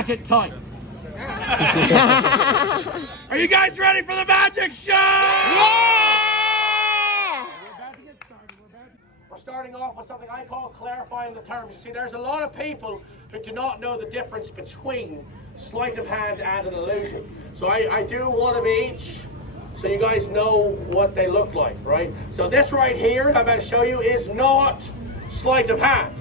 second time. Are you guys ready for the magic show? Yeah! We're about to get started. We're starting off with something I call clarifying the terms. You see, there's a lot of people who do not know the difference between sleight of hand and an illusion. So I do one of each, so you guys know what they look like, right? So this right here, I'm about to show you, is not sleight of hand.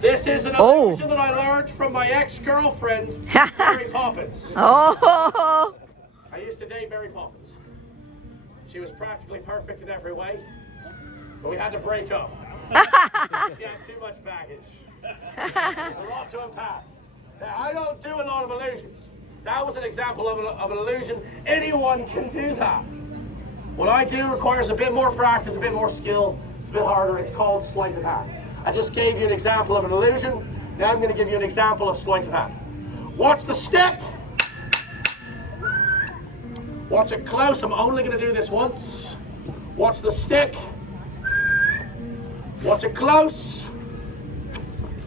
This is an illusion that I learned from my ex-girlfriend, Mary Poppins. Oh! I used to date Mary Poppins. She was practically perfect in every way, but we had to break up. She had too much baggage. There's a lot to unpack. Now, I don't do a lot of illusions. That was an example of an illusion. Anyone can do that. What I do requires a bit more practice, a bit more skill. It's a bit harder. It's called sleight of hand. I just gave you an example of an illusion. Now I'm going to give you an example of sleight of hand. Watch the stick. Watch it close. I'm only going to do this once. Watch the stick. Watch it close.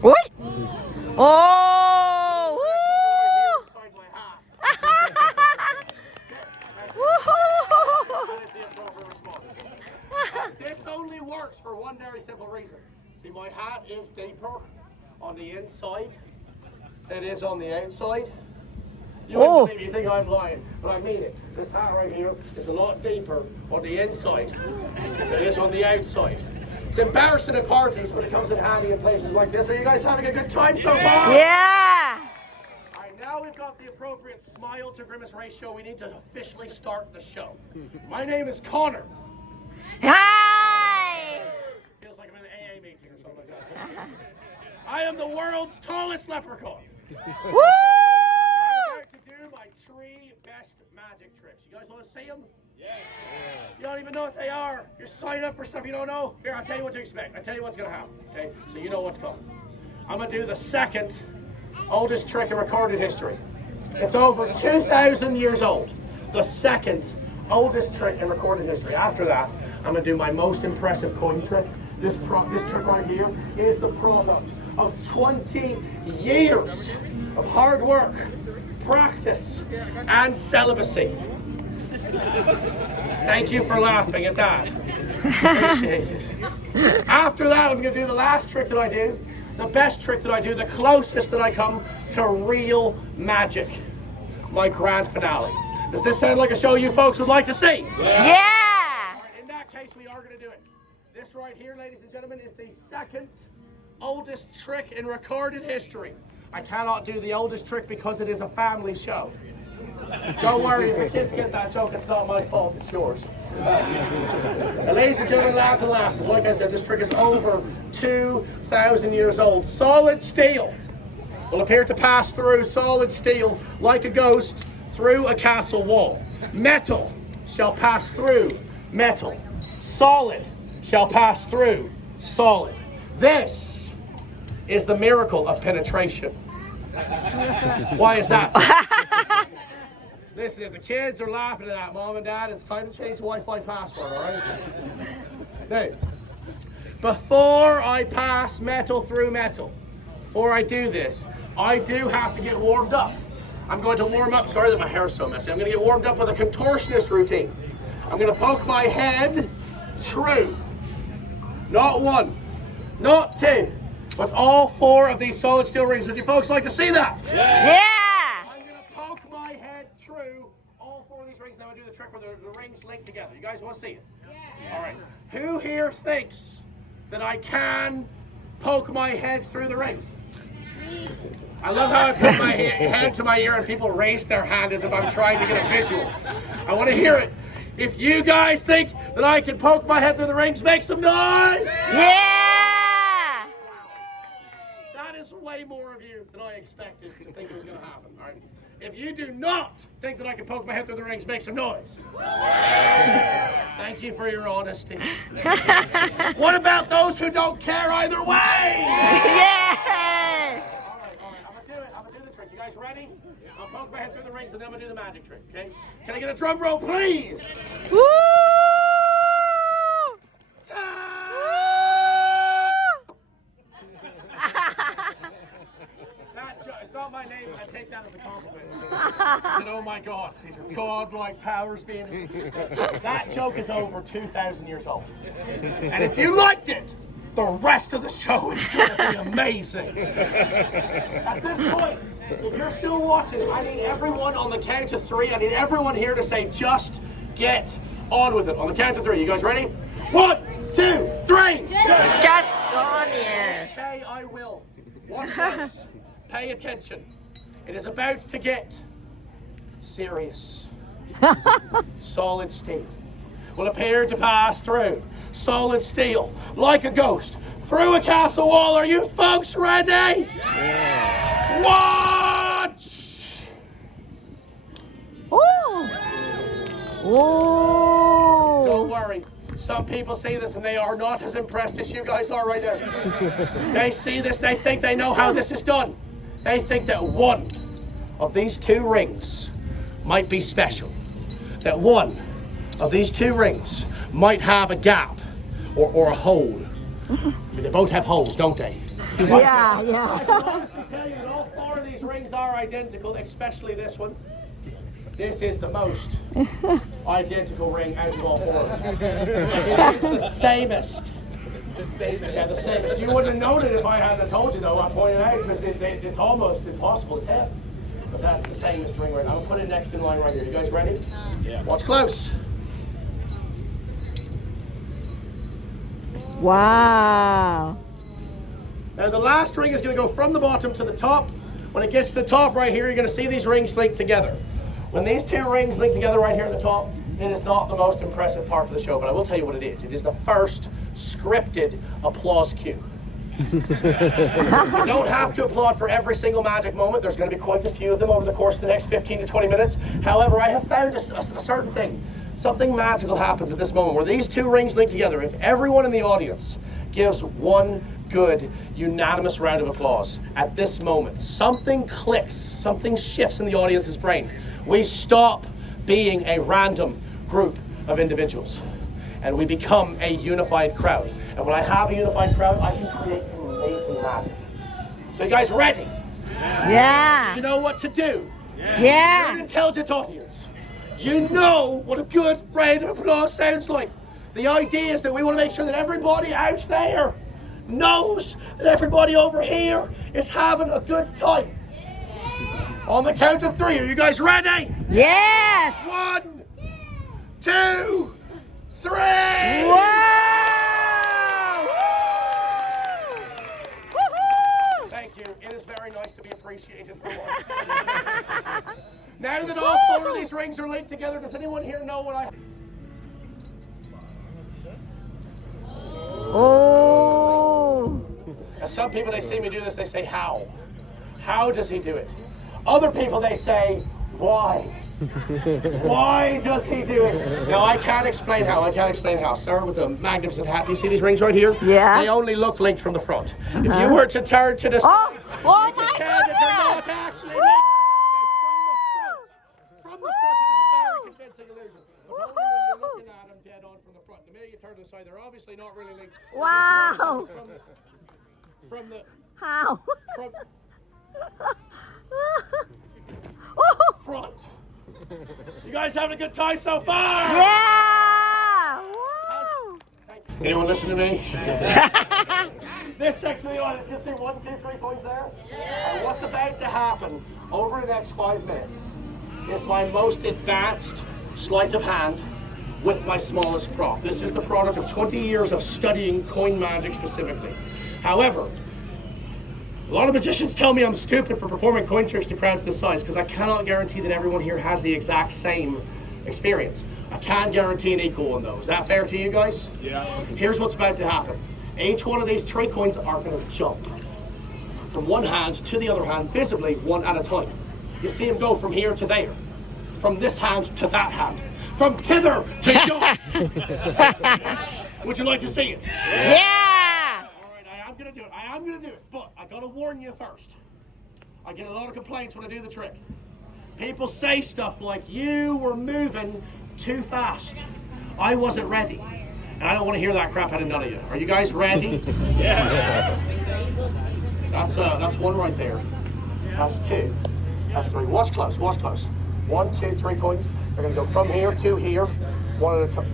Oi! Oh! Woo! Inside my hat. Woo! That is the appropriate response. This only works for one very simple reason. See, my hat is deeper on the inside than it is on the outside. You wouldn't believe me, you think I'm lying, but I mean it. This hat right here is a lot deeper on the inside than it is on the outside. It's embarrassing at parties, but it comes in handy in places like this. Are you guys having a good time so far? Yeah! All right, now we've got the appropriate smile to grimace ratio. We need to officially start the show. My name is Connor. Hi! Feels like I'm in an AA meeting or something like that. I am the world's tallest leprechaun. Woo! I'm about to do my 3 best magic tricks. You guys want to see them? Yes. You don't even know what they are. You're signing up for stuff you don't know. Here, I'll tell you what to expect. I'll tell you what's going to happen. Okay? So you know what's coming. I'm going to do the second oldest trick in recorded history. It's over 2,000 years old. The second oldest trick in recorded history. After that, I'm going to do my most impressive coin trick. This trick right here is the product of 20 years of hard work, practice, and celibacy. Thank you for laughing at that. Appreciate it. After that, I'm going to do the last trick that I do, the best trick that I do, the closest that I come to real magic. My grand finale. Does this sound like a show you folks would like to see? Yeah! All right, in that case, we are going to do it. This right here, ladies and gentlemen, is the second oldest trick in recorded history. I cannot do the oldest trick because it is a family show. Don't worry, if the kids get that joke, it's not my fault, it's yours. And ladies and gentlemen, lads and lasses, like I said, this trick is over 2,000 years old. Solid steel will appear to pass through solid steel like a ghost through a castle wall. Metal shall pass through metal. Solid shall pass through solid. This is the miracle of penetration. Why is that? Listen, if the kids are laughing at that, Mom and Dad, it's time to change the Wi-Fi password, all right? Now, before I pass metal through metal, before I do this, I do have to get warmed up. I'm going to warm up, sorry that my hair's so messy, I'm going to get warmed up with a contortionist routine. I'm going to poke my head through. Not 1, not 2, but all 4 of these solid steel rings. Would you folks like to see that? Yeah! I'm going to poke my head through all 4 of these rings. Now I do the trick where the rings link together. You guys want to see it? Yeah. All right. Who here thinks that I can poke my head through the rings? I love how I put my hand to my ear and people raise their hand as if I'm trying to get a visual. I want to hear it. If you guys think that I can poke my head through the rings, make some noise! Yeah! That is way more of you than I expected to think it was going to happen. All right. If you do not think that I can poke my head through the rings, make some noise. Thank you for your honesty. What about those who don't care either way? Yeah! All right. I'm going to do it. I'm going to do the trick. You guys ready? I'll poke my head through the rings and then I'm going to do the magic trick, okay? Can I get a drum roll, please? Woo! It's not my my name, I take that as a compliment. She said, oh my God, these are godlike powers being... That joke is over 2,000 years old. And if you liked it, the rest of the show is going to be amazing. At this point, if you're still watching, I need everyone on the count of 3. I need everyone here to say, just get on with it. On the count of 3. You guys ready? 1, 2, 3. Just on, yes. Say I will. Watch this. Pay attention. It is about to get serious. Solid steel will appear to pass through solid steel like a ghost through a castle wall. Are you folks ready? Yeah. Watch! Ooh. Ooh. Don't worry. Some people see this and they are not as impressed as you guys are right now. They see this, they think they know how this is done. They think that one of these 2 rings might be special. That one of these 2 rings might have a gap or a hole. I mean, they both have holes, don't they? Yeah, I yeah. can honestly tell you that all 4 of these rings are identical, especially this one. This is the most identical ring out of all 4 of them. It's the samest. Yeah, the samest. You wouldn't have known it if I hadn't told you, though. I pointed out because it's almost impossible to tell. But that's the samest ring right now. I'm going to put it next in line right here. You guys ready? Yeah. Watch close. Wow. Now the last ring is going to go from the bottom to the top. When it gets to the top right here, you're going to see these rings linked together. When these 2 rings link together right here at the top, it is not the most impressive part of the show, but I will tell you what it is. It is the first scripted applause cue. You don't have to applaud for every single magic moment. There's going to be quite a few of them over the course of the next 15 to 20 minutes. However, I have found a certain thing. Something magical happens at this moment where these 2 rings link together. If everyone in the audience gives one good, unanimous round of applause at this moment, something clicks, something shifts in the audience's brain. We stop being a random group of individuals and we become a unified crowd. And when I have a unified crowd, I can create some amazing magic. So you guys ready? Yeah. You know what to do? You're an Yeah. intelligent audience. You know what a good round of applause sounds like. The idea is that we want to make sure that everybody out there knows that everybody over here is having a good time. On the count of 3, are you guys ready? Yes. 1, 2, 3. Wow. Woo-hoo. Thank you. It is very nice to be appreciated for once. Now that all 4 of these rings are linked together, does anyone here know what I... Oh. Now, some people, they see me do this, they say, how? How does he do it? Other people, they say, why? Why does he do it? No, I can't explain how. I can't explain how. Sir, with the magnificent hat, you see these rings right here? Yeah. They only look linked from the front. If you were to turn to the side, Oh you can my tell that they're not goodness. actually linked. From the front, it is a very convincing illusion. But only when you're looking at them dead on from the front. The minute you turn to the side, they're obviously not really linked. Wow. From the How? from Oh. front. You guys having a good time so far? Yeah. Woo. Anyone listen to me? This section of the audience, you see 1, 2, 3 points there? Yeah. And what's about to happen over the next 5 minutes is my most advanced sleight of hand with my smallest prop. This is the product of 20 years of studying coin magic specifically. However, a lot of magicians tell me I'm stupid for performing coin tricks to crowds this size because I cannot guarantee that everyone here has the exact same experience. I can guarantee an equal one though. Is that fair to you guys? Yeah. Here's what's about to happen. Each one of these 3 coins are going to jump from one hand to the other hand, visibly one at a time. You see them go from here to there, from this hand to that hand, from thither to yon. Would you like to see it? Yeah. All right, I am going to do it. I am going to do it, but I got to warn you first. I get a lot of complaints when I do the trick. People say stuff like, you were moving too fast. I wasn't ready. And I don't want to hear that crap out of none of you. Are you guys ready? Yeah. That's one right there. That's 2. That's 3. Watch close, watch close. 1, 2, 3 coins. They're going to go from here to here, one at a time.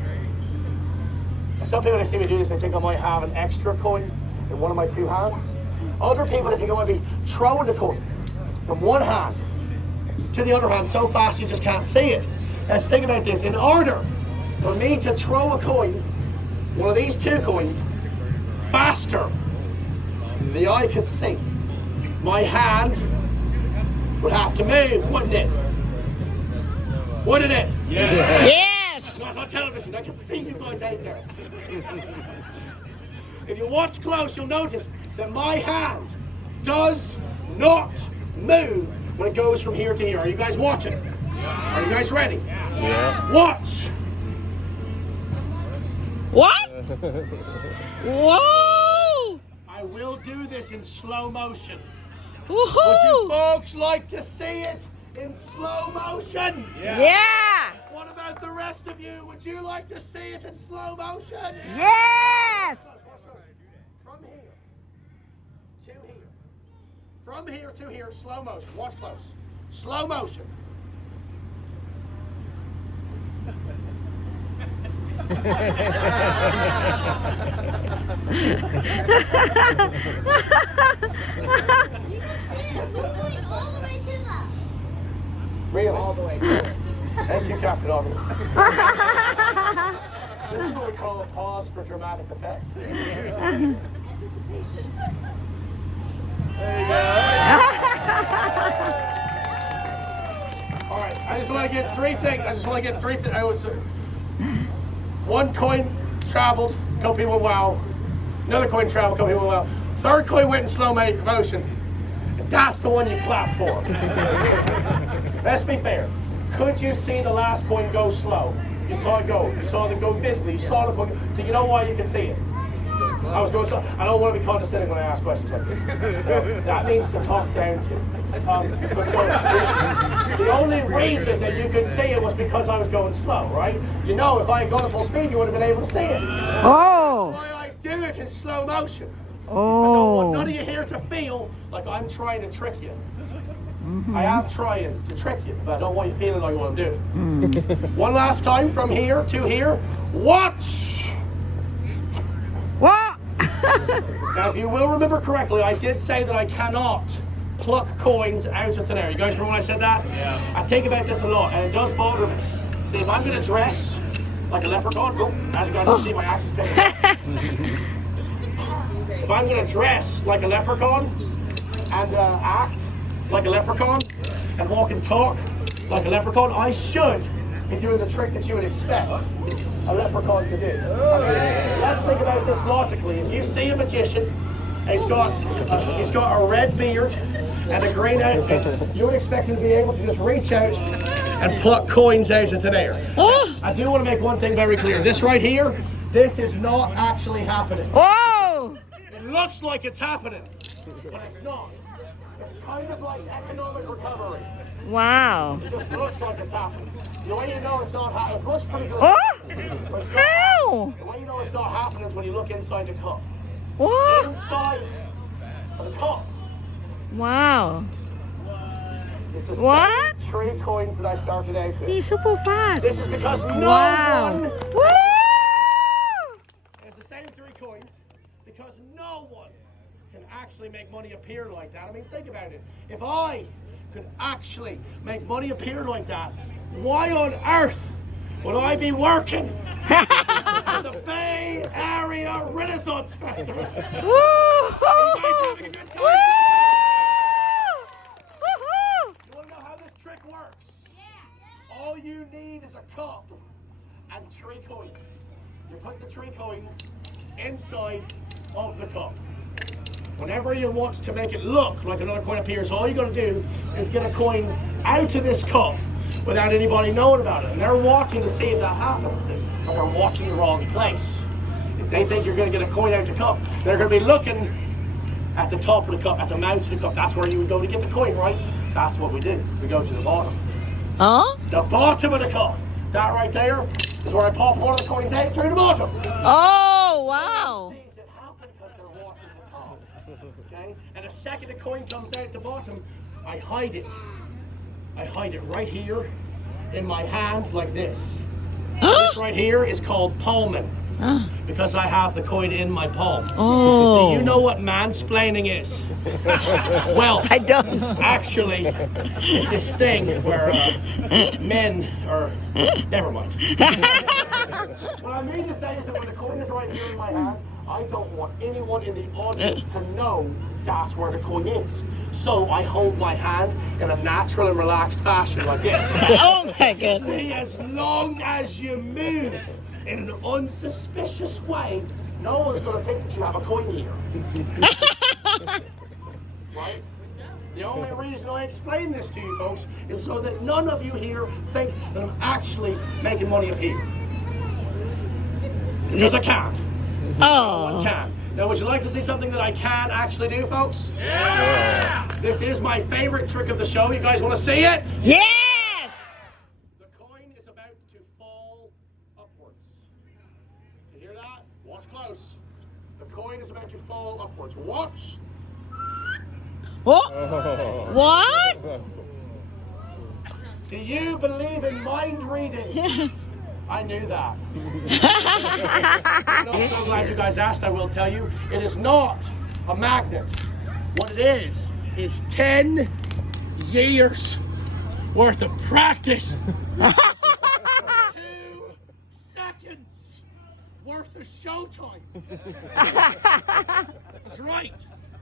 Some people, when they see me do this, they think I might have an extra coin in one of my 2 hands. Other people, they think I might be throwing the coin from one hand to the other hand so fast you just can't see it. Let's think about this. In order for me to throw a coin, one of these 2 coins, faster than the eye could see, my hand would have to move, wouldn't it? Wouldn't it? Yeah. Yes. Not on television, I can see you guys out there. If you watch close, you'll notice that my hand does not move when it goes from here to here. Are you guys watching? Are you guys ready? Yeah. Watch. What? Whoa! I will do this in slow motion. Woohoo! Would you folks like to see it in slow motion? Yeah! What about the rest of you? Would you like to see it in slow motion? Yes! From here to here. From here to here, slow motion. Watch close. Slow motion. Really? All the way. Thank you, Captain Obvious. This is what we call a pause for dramatic effect. There you go. All right, I just want to get 3 things. I would say 1 coin traveled, a couple people went wow. Another coin traveled, a couple people went wow. 3rd coin went in slow motion. And that's the one you clap for. Let's be fair. Could you see the last coin go slow? You saw it go. You saw them go visibly. You saw the coin. Do you know why you can see it? I was going slow. I don't want to be condescending when I ask questions like this. That means to talk down to. But so the only reason that you could see it was because I was going slow, right? You know, if I had gone at full speed, you would have been able to see it. Oh! That's why I do it in slow motion. I don't Oh! want none of you here to feel like I'm trying to trick you. I am trying to trick you, but I don't want you feeling like what I'm doing. One last time, from here to here. Watch! What? Now, if you will remember correctly, I did say that I cannot pluck coins out of thin air. You guys remember when I said that? Yeah. I think about this a lot, and it does bother me. See, if I'm going to dress like a leprechaun, as you guys can see my axe thing. If I'm going to dress like a leprechaun and act like a leprechaun and walk and talk like a leprechaun, I should be doing the trick that you would expect a leprechaun to do. I mean, let's think about this logically. If you see a magician, he's got a red beard and a green outfit, you would expect him to be able to just reach out and pluck coins out of thin air. I do want to make one thing very clear. This right here, this is not actually happening. Whoa! It looks like it's happening, but it's not. It's kind of like economic recovery. Wow. It just looks like it's happening. The way you know it's not happening, it looks pretty good. Oh! But it's not How? The way you know it's not happening is when you look inside the cup. What? Inside of the cup Wow. is the What? same 3 coins that I started out with. He's super fast. This is because no Wow. one... Woo! It's the same 3 coins because no one can actually make money appear like that. I mean, think about it. If I could actually make money appear like that, why on earth would I be working at the Bayarea Renaissance Festival? Woo! Are you guys having a good time? Woohoo! You want to know how this trick works? Yeah. All you need is a cup and 3 coins. You put the 3 coins inside of the cup. Whenever you want to make it look like another coin appears, all you got to do is get a coin out of this cup without anybody knowing about it. And they're watching to see if that happens. But they're watching the wrong place. If they think you're going to get a coin out of the cup, they're going to be looking at the top of the cup, at the mouth of the cup. That's where you would go to get the coin, right? That's what we do. We go to the bottom. Huh? The bottom of the cup. That right there is where I pop one of the coins out through the bottom. Oh, wow. It happens because they're watching the top. Okay? And the second the coin comes out the bottom, I hide it. I hide it right here in my hand like this. This right here is called palming. Because I have the coin in my palm. Oh. Do you know what mansplaining is? Well, I don't. actually, it's this thing where men are. Never mind. What I mean to say is that when the coin is right here in my hand, I don't want anyone in the audience to know that's where the coin is. So I hold my hand in a natural and relaxed fashion like this. Oh my goodness. See, as long as you move in an unsuspicious way, no one's going to think that you have a coin here. Right? The only reason I explain this to you folks is so that none of you here think that I'm actually making money up here. Because I can't. No one can. Now, would you like to see something that I can actually do, folks? Yeah! This is my favorite trick of the show. You guys want to see it? Yes! The coin is about to fall upwards. You hear that? Watch close. The coin is about to fall upwards. Watch. What? What? Do you believe in mind reading? I knew that. I'm so glad you guys asked. I will tell you, it is not a magnet. What it is 10 years worth of practice. 2 seconds worth of showtime. That's right.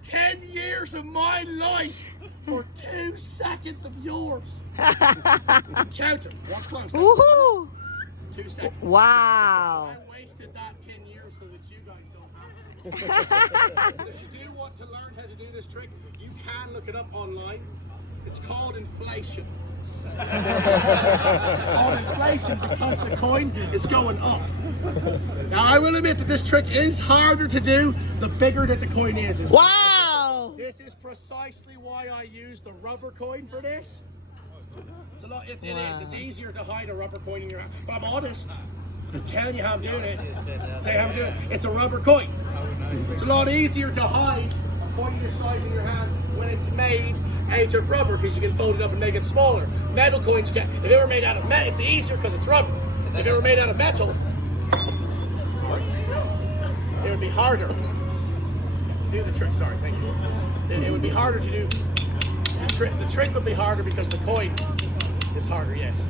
10 years of my life for 2 seconds of yours. Count them. Watch close. Woohoo! 2 seconds. Wow. I wasted that 10 years so that you guys don't have it. If you do want to learn how to do this trick, you can look it up online. It's called inflation. It's called inflation because the coin is going up. Now, I will admit that this trick is harder to do the bigger that the coin is. Wow. This is precisely why I use the rubber coin for this. It's a lot. It is. It's easier to hide a rubber coin in your hand. But I'm honest. I'm telling you how I'm doing it. Say how I'm doing it. It's a rubber coin. It's a lot easier to hide a coin this size in your hand when it's made out of rubber because you can fold it up and make it smaller. Metal coins, if they were made out of metal, it's easier because it's rubber. If they were made out of metal, it would be harder to do the trick. Sorry, thank you. It would be harder to do. The trick would be harder because the coin is harder, yes.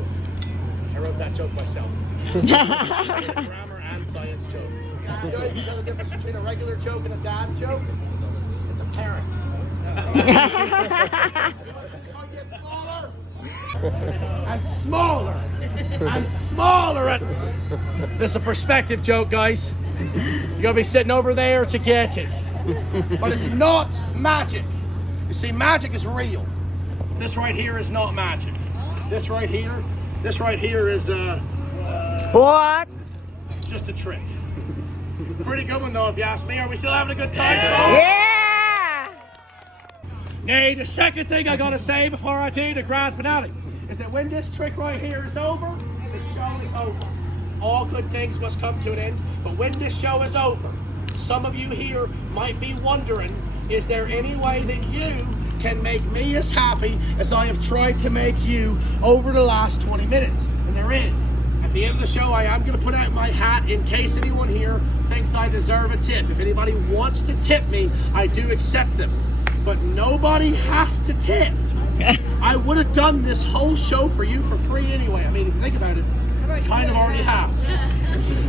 I wrote that joke myself. It's a grammar and science joke. You know, you can tell the difference between a regular joke and a dad joke? It's a parent. And smaller. And smaller. And this is a perspective joke, guys. You're going to be sitting over there to get it. But it's not magic. You see, magic is real. This right here is not magic. This right here is What? just a trick. Pretty good one though, if you ask me. Are we still having a good time? Yeah! Nay, the second thing I gotta say before I do the grand finale is that when this trick right here is over, the show is over. All good things must come to an end, but when this show is over, some of you here might be wondering, is there any way that you can make me as happy as I have tried to make you over the last 20 minutes? And there is. At the end of the show, I am going to put out my hat in case anyone here thinks I deserve a tip. If anybody wants to tip me, I do accept them. But nobody has to tip. I would have done this whole show for you for free anyway. I mean, if you think about it, I kind of already have.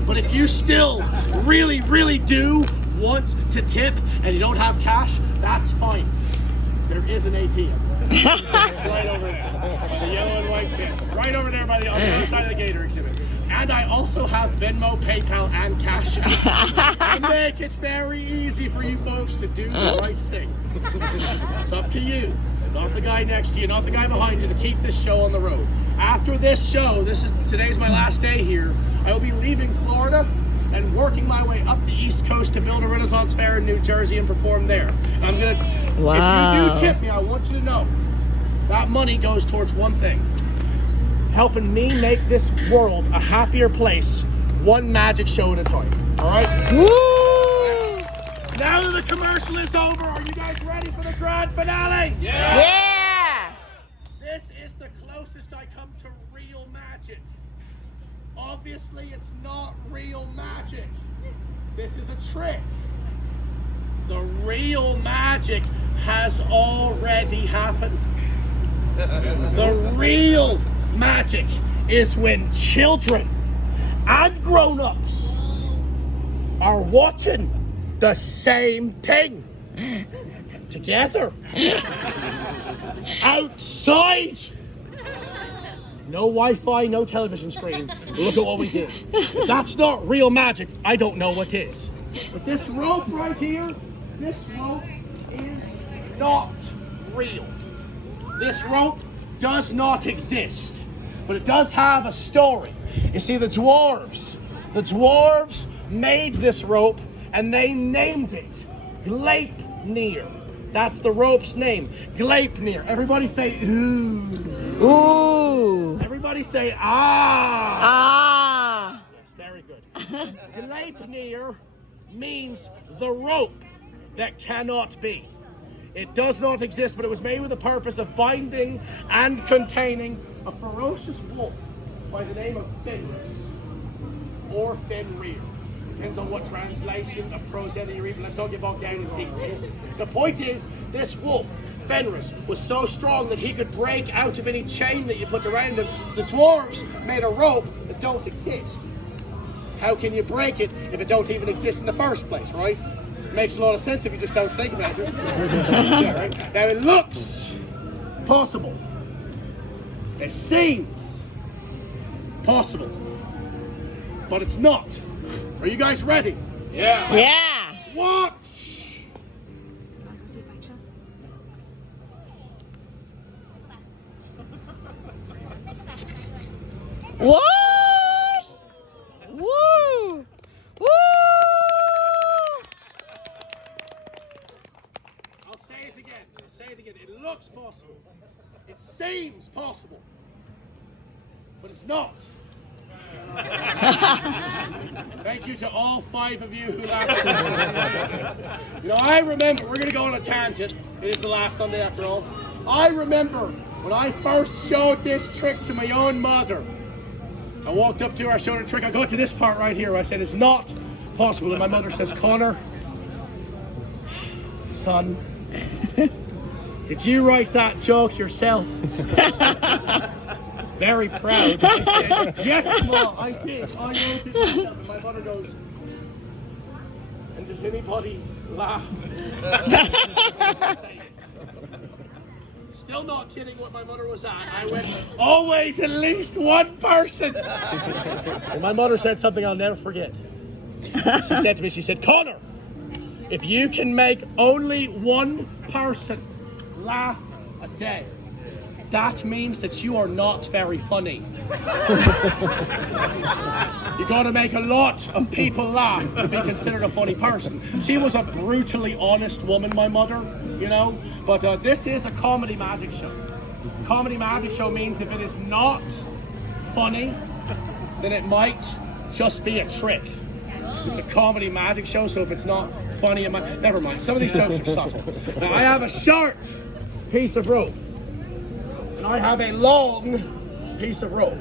But if you still really, really do want to tip and you don't have cash, that's fine. There is an ATM. It's right over there. The yellow and white tip. Right over there by the other side of the Gator exhibit. And I also have Venmo, PayPal, and Cash App. I make it very easy for you folks to do the right thing. It's up to you. Not the guy next to you, not the guy behind you, to keep this show on the road. After this show, today's my last day here, I will be leaving Florida and working my way up the East Coast to build a Renaissance fair in New Jersey and perform there. I'm gonna, If you do tip me, I want you to know that money goes towards one thing: helping me make this world a happier place, one magic show at a time. All right? Woo! Now that the commercial is over, are you guys ready for the grand finale? Yeah! This is the closest I come to real magic. Obviously, it's not real magic. This is a trick. The real magic has already happened. The real magic is when children and grown-ups are watching the same thing together outside. No Wi-Fi, no television screen. Look at what we did. If that's not real magic, I don't know what is. But this rope right here, this rope is not real. This rope does not exist, but it does have a story. You see, the dwarves made this rope and they named it Gleipnir. That's the rope's name, Gleipnir. Everybody say ooh. Ooh! Everybody say ah. Ah! Yes, very good. Gleipnir means the rope that cannot be. It does not exist, but it was made with the purpose of binding and containing a ferocious wolf by the name of Fenris or Fenrir. Depends on what translation of prosody you're reading. Let's not get bogged down in detail. The point is, this wolf, Fenris, was so strong that he could break out of any chain that you put around him. So the dwarves made a rope that don't exist. How can you break it if it don't even exist in the first place, right? Makes a lot of sense if you just don't think about it. Yeah, right? Now it looks possible. It seems possible. But it's not. Are you guys ready? Yeah. Yeah! Watch! What? Woo! Woo! I'll say it again. It looks possible. It seems possible. But it's not. Thank you to all 5 of you who laughed at this one. You know, I remember, we're going to go on a tangent. It is the last Sunday after all. I remember when I first showed this trick to my own mother. I walked up to her, I showed her the trick. I got to this part right here. I said, it's not possible. And my mother says, Connor, son, did you write that joke yourself? Very proud. I said, yes, Ma, I did. I wrote it myself. And my mother goes, and does anybody laugh? Still not kidding what my mother was at. I went, always at least one person. And my mother said something I'll never forget. She said to me, she said, Connor, if you can make only one person laugh a day, that means that you are not very funny. You got to make a lot of people laugh to be considered a funny person. She was a brutally honest woman, my mother, you know. But this is a comedy magic show. Comedy magic show means if it is not funny, then it might just be a trick. It's a comedy magic show, so if it's not funny, it might. Never mind. Some of these jokes are subtle. Now I have a short piece of rope. And I have a long piece of rope.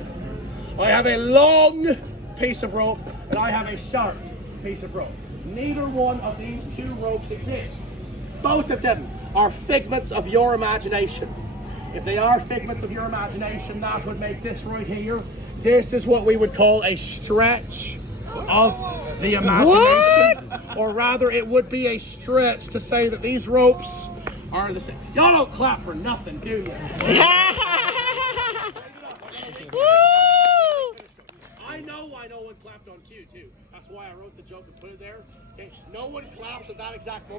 I have a long piece of rope, and I have a short piece of rope. Neither one of these 2 ropes exist. Both of them are figments of your imagination. If they are figments of your imagination, that would make this right here. This is what we would call a stretch of the imagination. What? Or rather, it would be a stretch to say that these ropes are the same. Y'all don't clap for nothing, do you? I know one clapped on cue too. That's why I wrote the joke and put it there. Okay? No one claps at that exact moment.